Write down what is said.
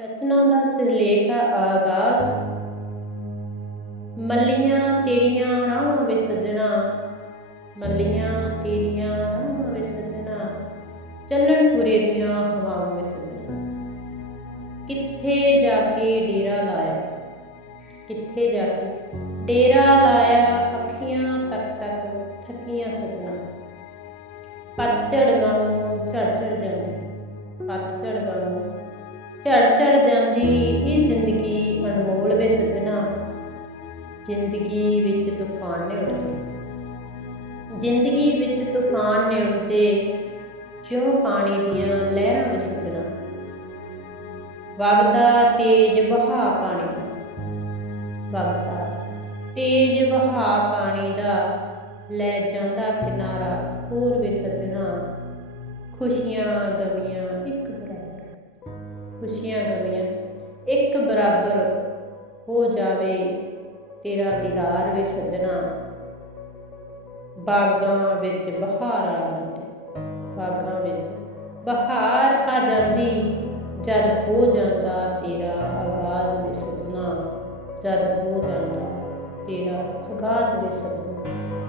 ਰਚਨਾ ਦਾ ਸਿਰਲੇਖ ਹੈ ਆਗਾਜ਼। ਮੱਲੀਆਂ ਤੇਰੀਆਂ ਰਾਹਾਂ ਵਿੱਚ ਸੱਜਣਾ। ਮੱਲੀਆਂ ਤੇਰੀਆਂ ਰਾਹਾਂ ਵਿੱਚ ਸੱਜਣਾ। ਚੱਲਣ ਪੁਰੇ ਦੀਆਂ ਹਵਾਵਾਂ ਵਿੱਚ ਸੱਜਣਾ। ਕਿੱਥੇ ਜਾ ਕੇ ਡੇਰਾ ਲਾਇਆ? ਕਿੱਥੇ ਜਾ ਕੇ? ਡੇਰਾ ਲਾਇਆ ਅੱਖੀਆਂ ਤੱਕ ਤੱਕ ਥੱਕੀਆਂ ਸੱਜਣਾ। ਪਤਝੜ ਵਾਂਗੂ ਝੜ ਝੜ ਜਾਂਦੀ। ਪਤਝੜ ਵਾਂਗੂ ਝੜ ਝੜ ਜਾਂਦੀ ਇਹ ਜ਼ਿੰਦਗੀ ਅਨਮੋਲ ਵੇ ਸੱਜਣਾ। ਜ਼ਿੰਦਗੀ ਵਿੱਚ ਤੂਫਾਨ ਨੇ ਉੱਠਦੇ ਜ਼ਿੰਦਗੀ ਵਿੱਚ ਤੂਫਾਨ ਨੇ ਉੱਠਦੇ ਜਿਉਂ ਪਾਣੀ ਦੀਆਂ ਲਹਿਰਾਂ ਵਿੱਚ ਸੱਜਣਾ ਵਗਦਾ ਤੇਜ ਵਹਾ ਪਾਣੀ ਵਗਦਾ ਤੇਜ ਵਹਾ ਪਾਣੀ ਦਾ, ਲੈ ਜਾਂਦਾ ਕਿਨਾਰਾ ਹੋਰ ਵੇ ਸੱਜਣਾ। ਖੁਸ਼ੀਆਂ ਗਮੀਆਂ ਖੁਸ਼ੀਆਂ ਗਮੀਆਂ ਇੱਕ ਬਰਾਬਰ ਹੋ ਜਾਵੇ ਤੇਰਾ ਦੀਦਾਰ ਵੇ ਸੱਜਣਾ। ਬਾਗਾਂ ਵਿੱਚ ਬਹਾਰ ਆ ਜਾਂਦੀ। ਬਾਗਾਂ ਵਿੱਚ ਬਹਾਰ ਆ ਜਾਂਦੀ। ਜਦ ਹੋ ਜਾਂਦਾ ਤੇਰਾ ਆਗਾਜ਼ ਵੇ ਸੱਜਣਾ। ਜਦ ਹੋ ਜਾਂਦਾ ਤੇਰਾ ਆਗਾਜ਼ ਵੇ ਸੱਜਣਾ।